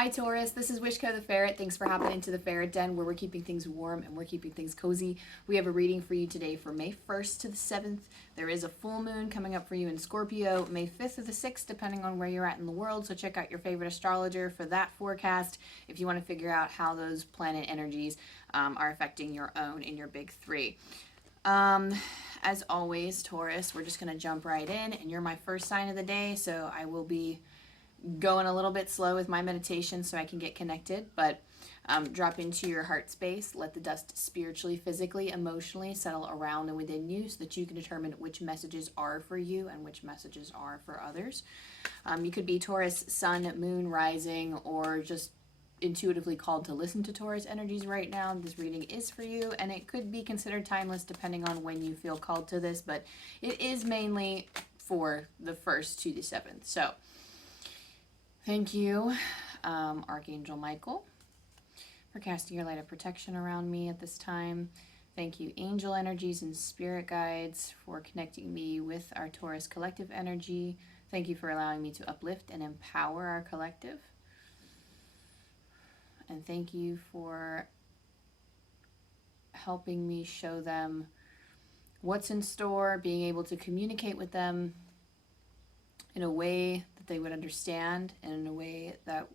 Hi Taurus, this is Wishko the Ferret. Thanks for hopping into the Ferret Den where we're keeping things warm and we're keeping things cozy. We have a reading for you today for May 1st to the 7th. There is a full moon coming up for you in Scorpio, May 5th or the 6th, depending on where you're at in the world. So check out your favorite astrologer for that forecast if you want to figure out how those planet energies are affecting your own in your big three. As always, Taurus, we're just going to jump right in, and you're my first sign of the day, so I will be going a little bit slow with my meditation so I can get connected, but drop into your heart space, let the dust spiritually, physically, emotionally settle around and within you so that you can determine which messages are for you and which messages are for others. You could be Taurus, sun, moon, rising, or just intuitively called to listen to Taurus energies right now. This reading is for you, and it could be considered timeless depending on when you feel called to this, but it is mainly for the 1st to the 7th. So thank you, Archangel Michael, for casting your light of protection around me at this time. Thank you, angel energies and spirit guides, for connecting me with our Taurus collective energy. Thank you for allowing me to uplift and empower our collective. And thank you for helping me show them what's in store, being able to communicate with them in a way that they would understand and in a way that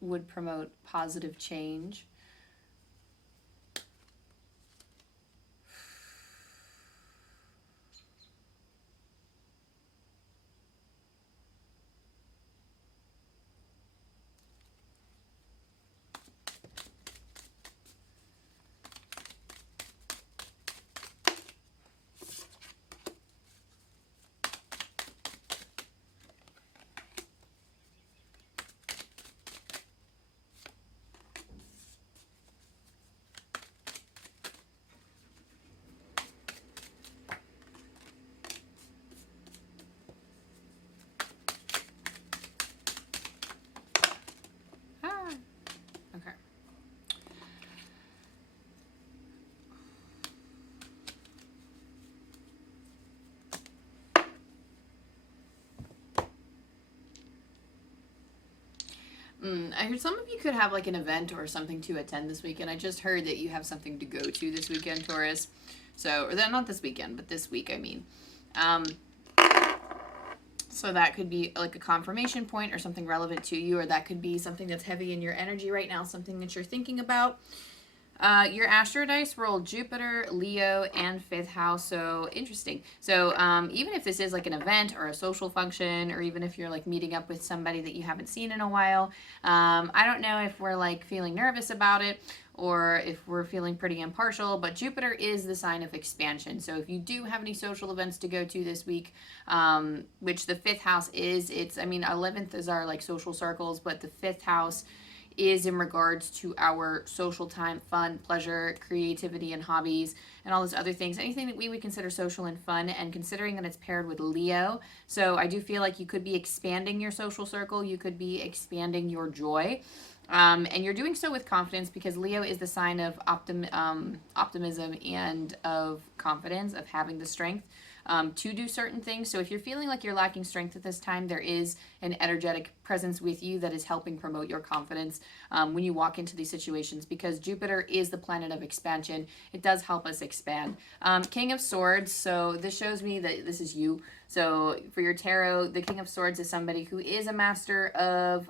would promote positive change. Okay. I heard some of you could have like an event or something to attend this weekend. I just heard that you have something to go to this weekend, Taurus. So, or that, not this weekend, but this week, I mean. So that could be like a confirmation point or something relevant to you, or that could be something that's heavy in your energy right now, something that you're thinking about. Your astro dice roll Jupiter, Leo, and 5th house. So interesting. So even if this is like an event or a social function, or even if you're like meeting up with somebody that you haven't seen in a while, I don't know if we're like feeling nervous about it or if we're feeling pretty impartial, but Jupiter is the sign of expansion. So if you do have any social events to go to this week, which the 5th house is, 11th is our like social circles, but the 5th house is in regards to our social time, fun, pleasure, creativity, and hobbies, and all those other things. Anything that we would consider social and fun, and considering that it's paired with Leo. So I do feel like you could be expanding your social circle. You could be expanding your joy. And you're doing so with confidence because Leo is the sign of optimism and of confidence, of having the strength to do certain things. So if you're feeling like you're lacking strength at this time, there is an energetic presence with you that is helping promote your confidence when you walk into these situations, because Jupiter is the planet of expansion. It does help us expand. King of Swords, so this shows me that this is you. So for your tarot, the King of Swords is somebody who is a master of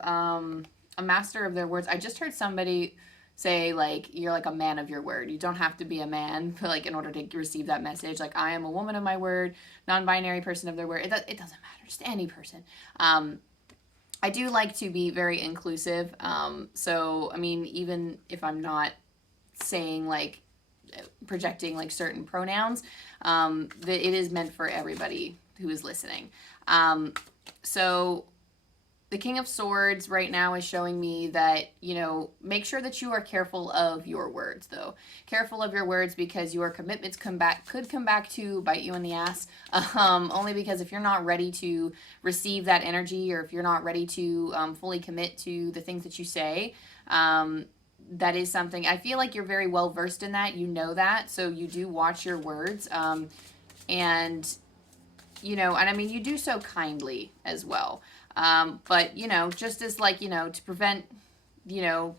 their words. I just heard somebody say like you're like a man of your word. You don't have to be a man like in order to receive that message. Like I am a woman of my word, non-binary person of their word. It doesn't matter, just any person. I do like to be very inclusive. So I mean, even if I'm not saying like projecting like certain pronouns, that it is meant for everybody who is listening. So the King of Swords right now is showing me that, make sure that you are careful of your words, though. Careful of your words, because your commitments could come back to bite you in the ass. Only because if you're not ready to receive that energy, or if you're not ready to fully commit to the things that you say, that is something. I feel like you're very well versed in that. You know that. So you do watch your words. And I mean, you do so kindly as well. But, just as like, to prevent you know,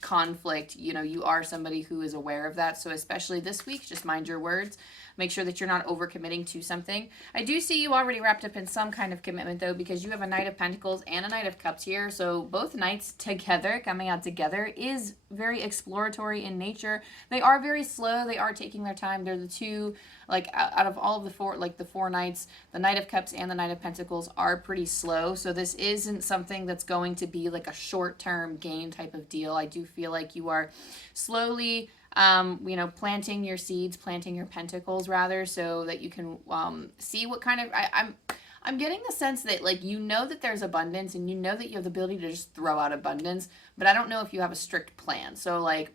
conflict, you know, you are somebody who is aware of that. So especially this week, just mind your words. Make sure that you're not overcommitting to something. I do see you already wrapped up in some kind of commitment, though, because you have a Knight of Pentacles and a Knight of Cups here. So both Knights together, coming out together, is very exploratory in nature. They are very slow. They are taking their time. They're the two, like, out of all of the four, like the four Knights, the Knight of Cups and the Knight of Pentacles are pretty slow. So this isn't something that's going to be like a short-term gain type of deal. I do feel like you are slowly you know, planting your seeds, planting your pentacles rather, so that you can see what kind of, I'm getting the sense that, like, you know that there's abundance and you know that you have the ability to just throw out abundance, but I don't know if you have a strict plan. So, like,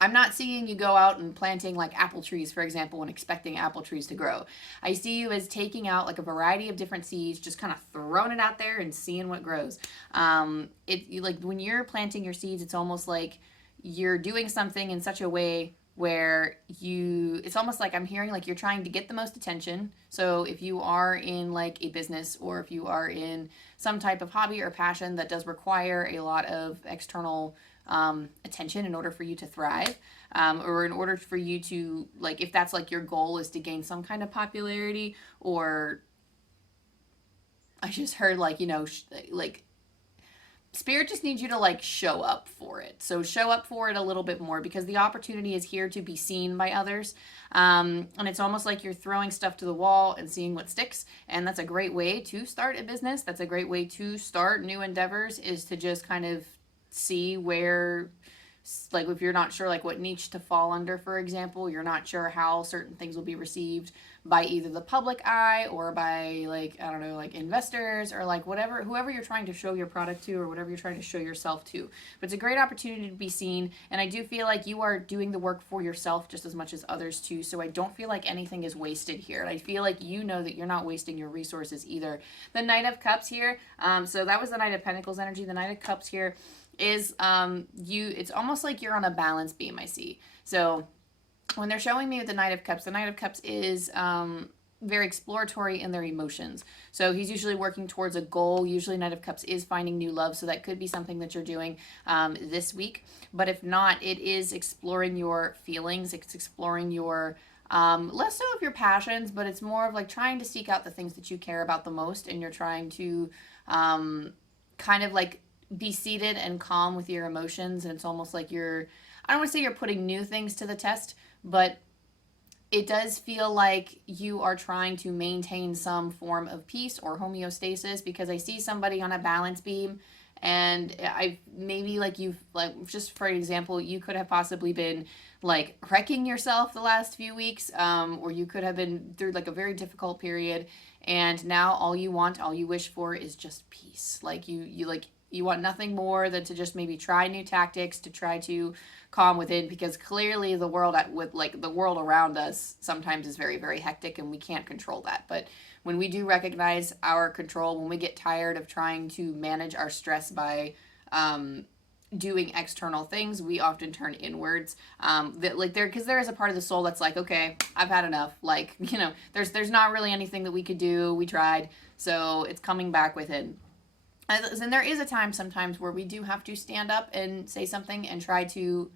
I'm not seeing you go out and planting, like, apple trees, for example, and expecting apple trees to grow. I see you as taking out, like, a variety of different seeds, just kind of throwing it out there and seeing what grows. Like, when you're planting your seeds, it's almost like you're doing something in such a way where it's almost like I'm hearing like you're trying to get the most attention. So if you are in like a business, or if you are in some type of hobby or passion that does require a lot of external attention in order for you to thrive, or in order for you to, like, if that's like your goal is to gain some kind of popularity, or I just heard, like, you know, like, Spirit just needs you to, like, show up for it. So show up for it a little bit more, because the opportunity is here to be seen by others. And it's almost like you're throwing stuff to the wall and seeing what sticks. And that's a great way to start a business. That's a great way to start new endeavors, is to just kind of see where, like, if you're not sure, like, what niche to fall under, for example, you're not sure how certain things will be received by either the public eye or by, like, I don't know, like, investors, or like whatever, whoever you're trying to show your product to, or whatever you're trying to show yourself to. But it's a great opportunity to be seen, and I do feel like you are doing the work for yourself just as much as others too. So I don't feel like anything is wasted here, and I feel like you know that you're not wasting your resources either. The Knight of Cups here, so that was the Knight of Pentacles energy. The Knight of Cups here is it's almost like you're on a balance beam, I see. So when they're showing me with the Knight of Cups is very exploratory in their emotions. So he's usually working towards a goal. Usually Knight of Cups is finding new love. So that could be something that you're doing this week. But if not, it is exploring your feelings. It's exploring your, less so of your passions, but it's more of like trying to seek out the things that you care about the most. And you're trying to kind of like be seated and calm with your emotions. And it's almost like I don't want to say you're putting new things to the test, but it does feel like you are trying to maintain some form of peace or homeostasis, because I see somebody on a balance beam, and maybe like you've, like, just for example, you could have possibly been like wrecking yourself the last few weeks, or you could have been through like a very difficult period, and now all you wish for is just peace. Like you want nothing more than to just maybe try new tactics to try to calm within, because clearly the world around us sometimes is very, very hectic, and we can't control that. But when we do recognize our control, when we get tired of trying to manage our stress by doing external things, we often turn inwards. Because there is a part of the soul that's like, okay, I've had enough. Like, you know, there's not really anything that we could do. We tried, so it's coming back within. And there is a time sometimes where we do have to stand up and say something and try to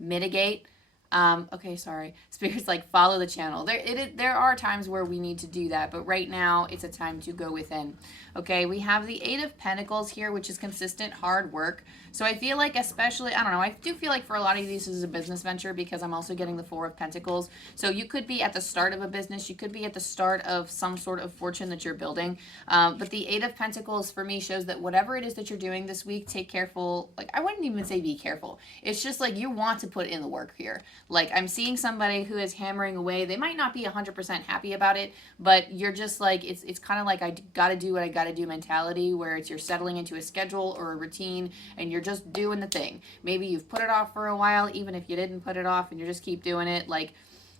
mitigate. Okay, sorry. Spirit's like, follow the channel. There are times where we need to do that, but right now it's a time to go within. Okay, we have the Eight of Pentacles here, which is consistent hard work. So I feel like, especially, I don't know, I do feel like for a lot of these this is a business venture, because I'm also getting the Four of Pentacles. So you could be at the start of a business. You could be at the start of some sort of fortune that you're building. But the Eight of Pentacles for me shows that whatever it is that you're doing this week, take careful. Like, I wouldn't even say be careful. It's just like you want to put in the work here. Like, I'm seeing somebody who is hammering away. They might not be 100% happy about it, but you're just like, it's kind of like, I got to do what I got to do mentality, where it's you're settling into a schedule or a routine, and you're just doing the thing. Maybe you've put it off for a while, even if you didn't put it off, and you just keep doing it. Like,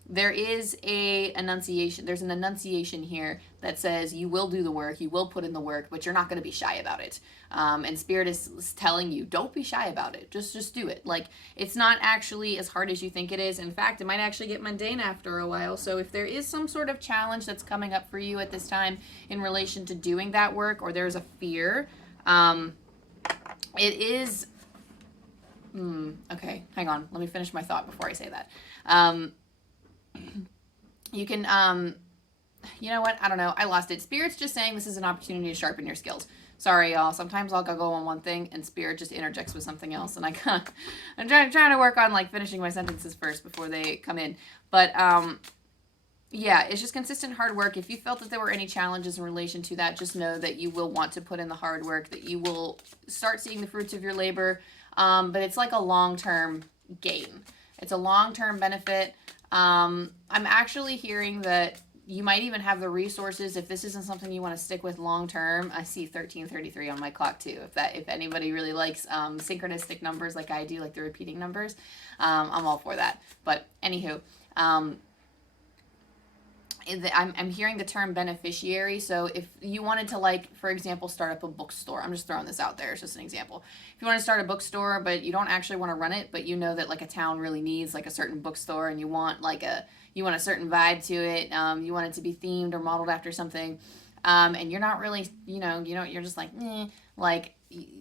there's an enunciation here that says you will do the work, you will put in the work, but you're not going to be shy about it. And Spirit is telling you, don't be shy about it. Just do it. Like, it's not actually as hard as you think it is. In fact, it might actually get mundane after a while. So if there is some sort of challenge that's coming up for you at this time in relation to doing that work, or there's a fear, It is, okay, hang on. Let me finish my thought before I say that. You can, you know what? I don't know. I lost it. Spirit's just saying this is an opportunity to sharpen your skills. Sorry, y'all. Sometimes I'll go on one thing and Spirit just interjects with something else, and I'm trying to work on like finishing my sentences first before they come in. But yeah, it's just consistent hard work. If you felt that there were any challenges in relation to that, just know that you will want to put in the hard work, that you will start seeing the fruits of your labor. But it's like a long-term gain. It's a long-term benefit. I'm actually hearing that you might even have the resources if this isn't something you want to stick with long term. I see 1333 on my clock too. If anybody really likes synchronistic numbers like I do, like the repeating numbers, I'm all for that. But anywho, I'm hearing the term beneficiary. So if you wanted to, like, for example, start up a bookstore, I'm just throwing this out there. It's just an example. If you want to start a bookstore, but you don't actually want to run it, but you know that like a town really needs like a certain bookstore, and you want a certain vibe to it. You want it to be themed or modeled after something. And you're not really, you're just like, like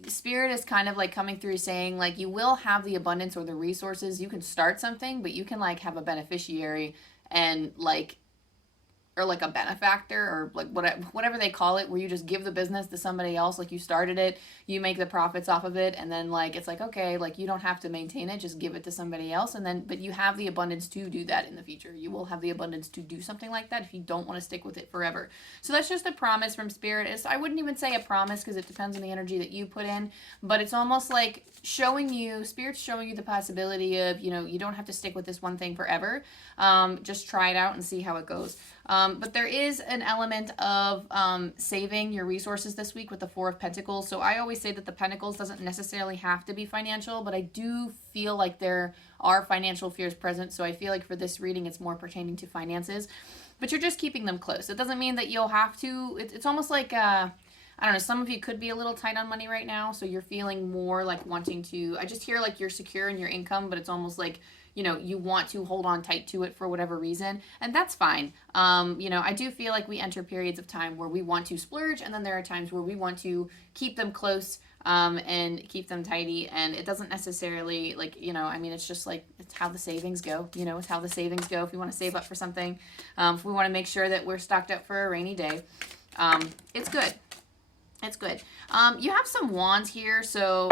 Spirit is kind of like coming through saying like, you will have the abundance or the resources. You can start something, but you can like have a beneficiary and like, or like a benefactor, or like whatever they call it, where you just give the business to somebody else. Like you started it, you make the profits off of it, and then like it's like, okay, like you don't have to maintain it, just give it to somebody else. And then but you have the abundance to do that in the future. You will have the abundance to do something like that if you don't want to stick with it forever. So that's just a promise from Spirit. I wouldn't even say a promise, because it depends on the energy that you put in, but it's almost like Spirit's showing you the possibility of, you don't have to stick with this one thing forever. Just try it out and see how it goes. But there is an element of saving your resources this week with the Four of Pentacles. So I always say that the Pentacles doesn't necessarily have to be financial, but I do feel like there are financial fears present. So I feel like for this reading, it's more pertaining to finances. But you're just keeping them close. It doesn't mean that you'll have to. It's almost like, I don't know, some of you could be a little tight on money right now. So you're feeling more like wanting to, I just hear like you're secure in your income, but it's almost like, you want to hold on tight to it for whatever reason, and that's fine. I do feel like we enter periods of time where we want to splurge, and then there are times where we want to keep them close, and keep them tidy, and it doesn't necessarily, like, it's just like, it's how the savings go, it's how the savings go. If we want to save up for something, if we want to make sure that we're stocked up for a rainy day, it's good. It's good. You have some wands here, so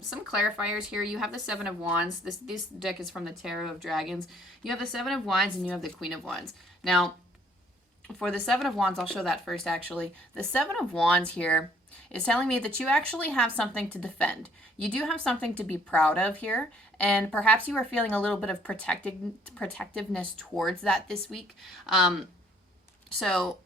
some clarifiers here. You have the Seven of Wands. This deck is from the Tarot of Dragons. You have the Seven of Wands and you have the Queen of Wands. Now, for the Seven of Wands, I'll show that first, actually. The Seven of Wands here is telling me that you actually have something to defend. You do have something to be proud of here, and perhaps you are feeling a little bit of protectiveness towards that this week. So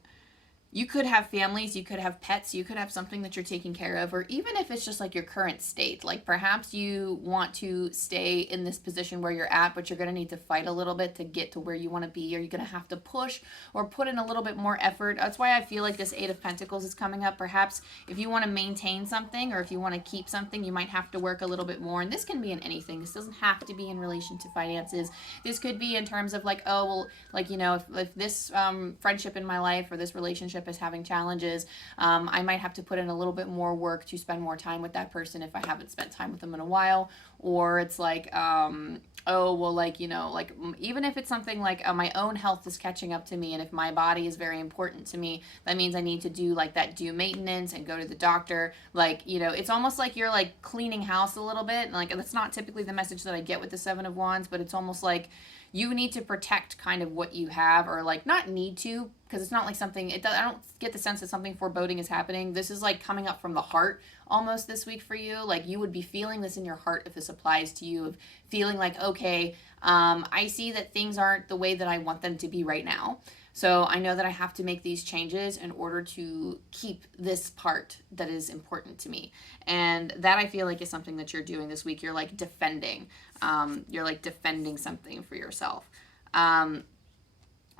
you could have families, you could have pets, you could have something that you're taking care of, or even if it's just like your current state, like perhaps you want to stay in this position where you're at, but you're going to need to fight a little bit to get to where you want to be, or you're going to have to push or put in a little bit more effort. That's why I feel like this Eight of Pentacles is coming up. Perhaps if you want to maintain something, or if you want to keep something, you might have to work a little bit more. And this can be in anything. This doesn't have to be in relation to finances. This could be in terms of like, oh, well, like, if this friendship in my life or this relationship is having challenges, I might have to put in a little bit more work to spend more time with that person if I haven't spent time with them in a while. Or it's like, oh, well, like, like even if it's something like my own health is catching up to me, and if my body is very important to me, that means I need to do like that due maintenance and go to the doctor. Like, it's almost like you're like cleaning house a little bit. And like, that's not typically the message that I get with the Seven of Wands, but it's almost like you need to protect kind of what you have, or like not need to, because it's not like something, I don't get the sense that something foreboding is happening. This is like coming up from the heart almost this week for you. Like you would be feeling this in your heart if this applies to you, of feeling like, okay, I see that things aren't the way that I want them to be right now. So I know that I have to make these changes in order to keep this part that is important to me. And that I feel like is something that you're doing this week. You're like defending. You're like defending something for yourself. And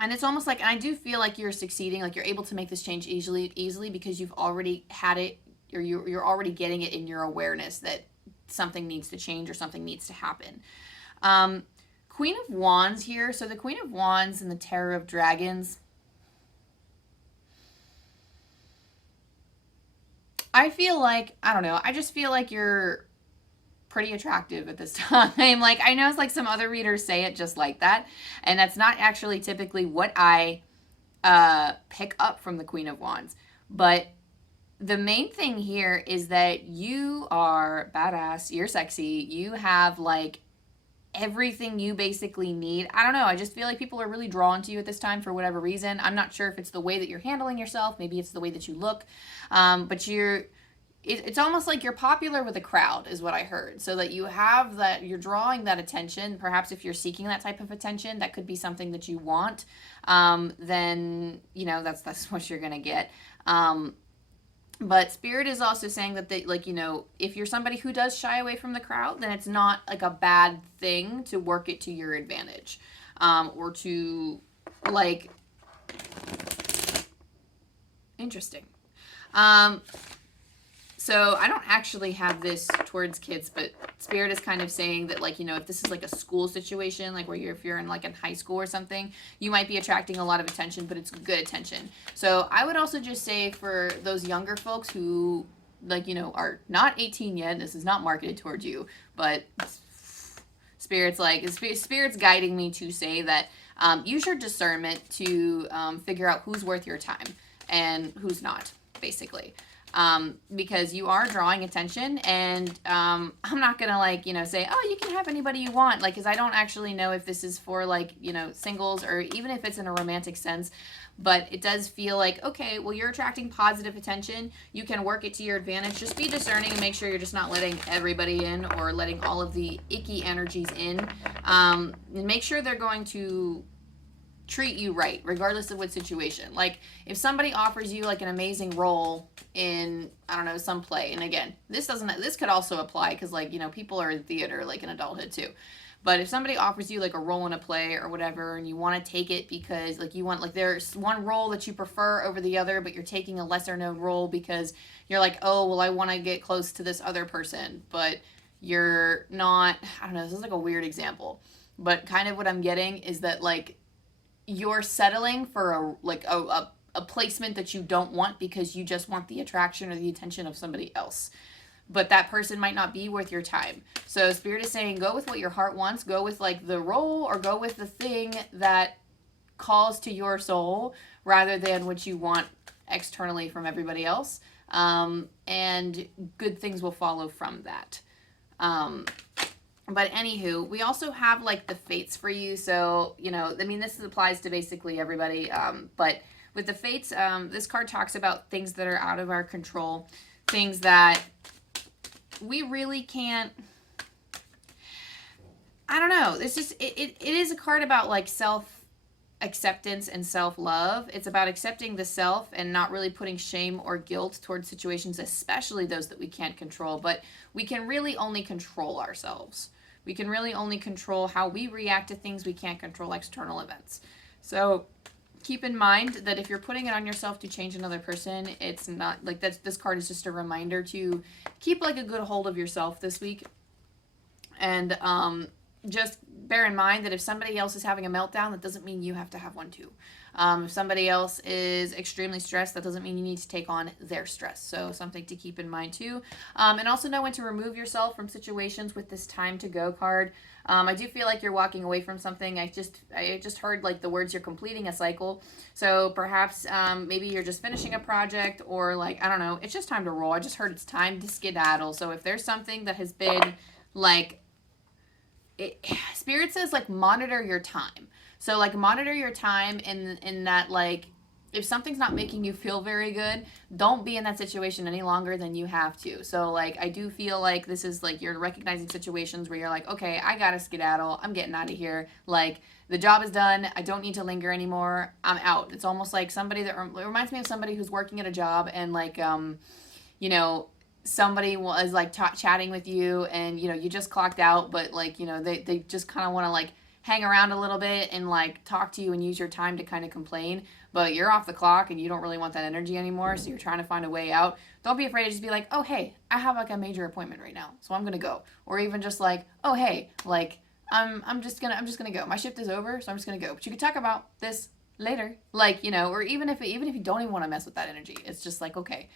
it's almost like, and I do feel like you're succeeding, like you're able to make this change easily because you've already had it, or you're already getting it in your awareness that something needs to change or something needs to happen. Queen of Wands here. So the Queen of Wands and the Tarot of Dragons. I feel like, I don't know, I just feel like you're pretty attractive at this time. Like, I know it's like some other readers say it just like that, and that's not actually typically what I pick up from the Queen of Wands. But the main thing here is that you are badass, you're sexy, you have like everything you basically need. I don't know, I just feel like people are really drawn to you at this time for whatever reason. I'm not sure if it's the way that you're handling yourself, maybe it's the way that you look, but it's almost like you're popular with a crowd is what I heard. So that you have that, you're drawing that attention. Perhaps if you're seeking that type of attention, that could be something that you want. Then, you know, that's what you're going to get. But Spirit is also saying that they, like, you know, if you're somebody who does shy away from the crowd, then it's not like a bad thing to work it to your advantage. Or to like, interesting. So I don't actually have this towards kids, but Spirit is kind of saying that, like, you know, if this is like a school situation, like where if you're in like in high school or something, you might be attracting a lot of attention, but it's good attention. So I would also just say for those younger folks who, like, you know, are not 18 yet, this is not marketed towards you, but Spirit's guiding me to say that use your discernment to figure out who's worth your time and who's not, basically. Because you are drawing attention, and I'm not gonna, like, you know, say, oh, you can have anybody you want, like, because I don't actually know if this is for, like, you know, singles or even if it's in a romantic sense, but it does feel like, okay, well, you're attracting positive attention, you can work it to your advantage. Just be discerning and make sure you're just not letting everybody in or letting all of the icky energies in, and make sure they're going to treat you right, regardless of what situation. Like, if somebody offers you like an amazing role in, I don't know, some play, and again, this could also apply because, like, you know, people are in theater, like in adulthood too. But if somebody offers you like a role in a play or whatever, and you want to take it because, like, you want, like, there's one role that you prefer over the other, but you're taking a lesser known role because you're like, oh, well, I want to get close to this other person, but you're not, I don't know, this is like a weird example, but kind of what I'm getting is that, like, you're settling for a placement that you don't want because you just want the attraction or the attention of somebody else. But that person might not be worth your time. So Spirit is saying, go with what your heart wants. Go with, like, the role, or go with the thing that calls to your soul rather than what you want externally from everybody else. And good things will follow from that. But anywho, we also have, like, the fates for you. So, you know, I mean, this applies to basically everybody. But with the fates, this card talks about things that are out of our control, things that we really can't, I don't know. It's just, it is a card about, like, self-acceptance and self-love. It's about accepting the self and not really putting shame or guilt towards situations, especially those that we can't control. But we can really only control ourselves. We can really only control how we react to things. We can't control external events. So keep in mind that if you're putting it on yourself to change another person, it's not, like, this card is just a reminder to keep, like, a good hold of yourself this week. And just bear in mind that if somebody else is having a meltdown, that doesn't mean you have to have one too. If somebody else is extremely stressed, that doesn't mean you need to take on their stress. So something to keep in mind too. And also know when to remove yourself from situations with this time to go card. I do feel like you're walking away from something. I just heard, like, the words, you're completing a cycle. So perhaps maybe you're just finishing a project, or, like, I don't know, it's just time to roll. I just heard it's time to skedaddle. So if there's something that has been, like, Spirit says, like, monitor your time. So, like, monitor your time in that, like, if something's not making you feel very good, don't be in that situation any longer than you have to. So, like, I do feel like this is, like, you're recognizing situations where you're like, okay, I gotta skedaddle. I'm getting out of here. Like, the job is done. I don't need to linger anymore. I'm out. It's almost like somebody that, it reminds me of somebody who's working at a job and, like, you know, somebody was, like, chatting with you, and, you know, you just clocked out, but, like, you know, they just kind of want to, like, hang around a little bit and, like, talk to you and use your time to kind of complain, but you're off the clock and you don't really want that energy anymore, so you're trying to find a way out. Don't be afraid to just be like, oh, hey, I have, like, a major appointment right now, so I'm gonna go. Or even just like, oh, hey, like, I'm just gonna go. My shift is over, so I'm just gonna go. But you could talk about this later, like, you know, or even if you don't even want to mess with that energy, it's just like, okay,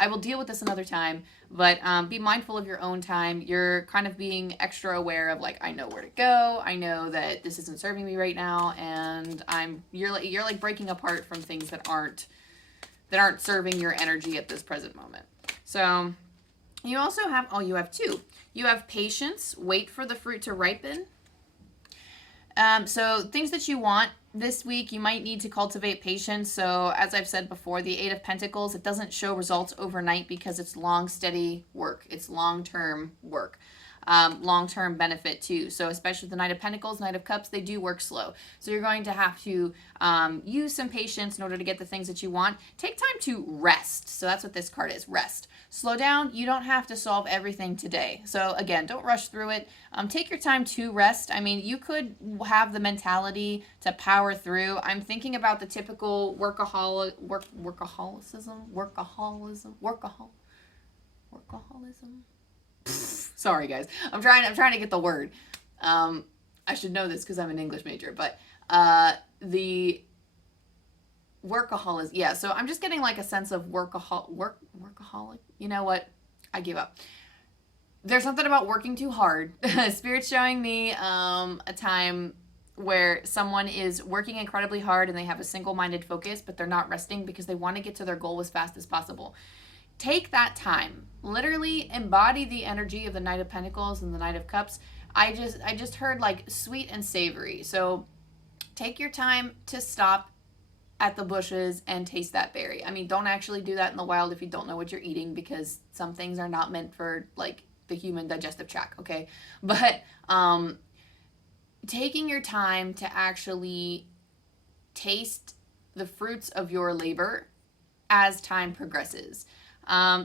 I will deal with this another time, but be mindful of your own time. You're kind of being extra aware of like, I know where to go. I know that this isn't serving me right now, and you're like breaking apart from things that aren't serving your energy at this present moment. So you also have, you have two. You have patience, wait for the fruit to ripen. So things that you want this week, you might need to cultivate patience. So as I've said before, the Eight of Pentacles, it doesn't show results overnight because it's long, steady work. It's long-term work. Long-term benefit too. So especially the Knight of Pentacles, Knight of Cups, they do work slow. So you're going to have to use some patience in order to get the things that you want. Take time to rest. So that's what this card is, rest. Slow down. You don't have to solve everything today. So again, don't rush through it. Take your time to rest. I mean, you could have the mentality to power through. I'm thinking about the typical workaholism. Sorry guys, I'm trying to get the word. I should know this because I'm an English major, but the workaholic, yeah. So I'm just getting like a sense of workaholic. You know what? I give up. There's something about working too hard. Spirit's showing me a time where someone is working incredibly hard and they have a single-minded focus, but they're not resting because they want to get to their goal as fast as possible. Take that time. Literally embody the energy of the Knight of Pentacles and the Knight of Cups. I just heard like sweet and savory. So take your time to stop at the bushes and taste that berry. I mean, don't actually do that in the wild if you don't know what you're eating, because some things are not meant for like the human digestive tract, okay? But taking your time to actually taste the fruits of your labor as time progresses.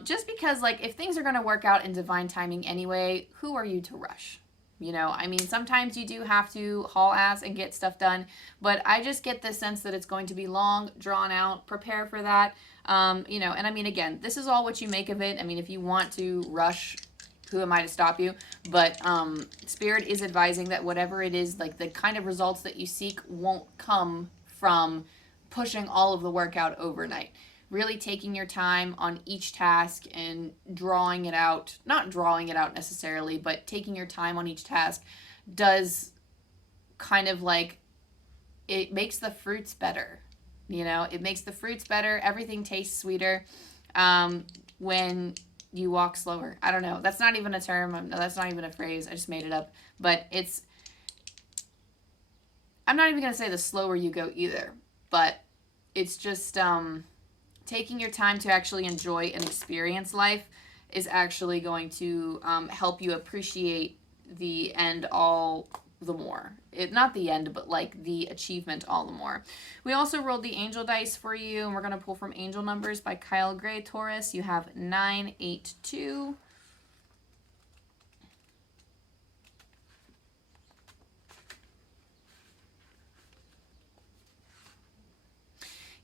Just because, like, if things are going to work out in divine timing anyway, who are you to rush? You know, I mean, sometimes you do have to haul ass and get stuff done, but I just get the sense that it's going to be long, drawn out. Prepare for that. You know, and I mean, again, this is all what you make of it. I mean, if you want to rush, who am I to stop you? But Spirit is advising that whatever it is, like the kind of results that you seek won't come from pushing all of the work out overnight. Really taking your time on each task and drawing it out, not drawing it out necessarily, but taking your time on each task does kind of like, it makes the fruits better. You know, it makes the fruits better. Everything tastes sweeter when you walk slower. I don't know. That's not even a term. That's not even a phrase. I just made it up. But I'm not even going to say the slower you go either. But it's just taking your time to actually enjoy and experience life is actually going to help you appreciate the end all the more. Not the end, but like the achievement all the more. We also rolled the angel dice for you, and we're going to pull from Angel Numbers by Kyle Gray, Taurus. You have 9, 8, 2.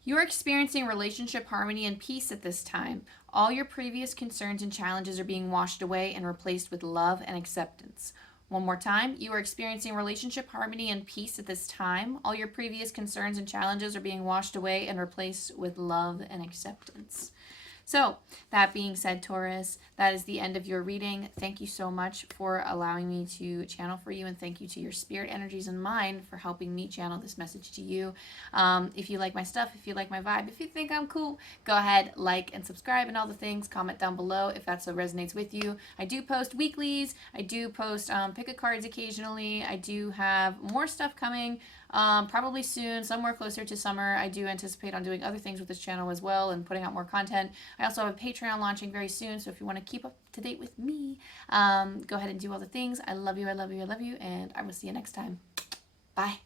You are experiencing relationship harmony and peace at this time. All your previous concerns and challenges are being washed away and replaced with love and acceptance. One more time, you are experiencing relationship harmony and peace at this time. All your previous concerns and challenges are being washed away and replaced with love and acceptance. So, that being said, Taurus, that is the end of your reading. Thank you so much for allowing me to channel for you, and thank you to your spirit energies and mine for helping me channel this message to you. If you like my stuff, if you like my vibe, if you think I'm cool, go ahead, like and subscribe and all the things. Comment down below if that so resonates with you. I do post weeklies. I do post pick-a-cards occasionally. I do have more stuff coming. Probably soon, somewhere closer to summer. I do anticipate on doing other things with this channel as well and putting out more content. I also have a Patreon launching very soon, so if you want to keep up to date with me, go ahead and do all the things. I love you, I love you, I love you, and I will see you next time. Bye.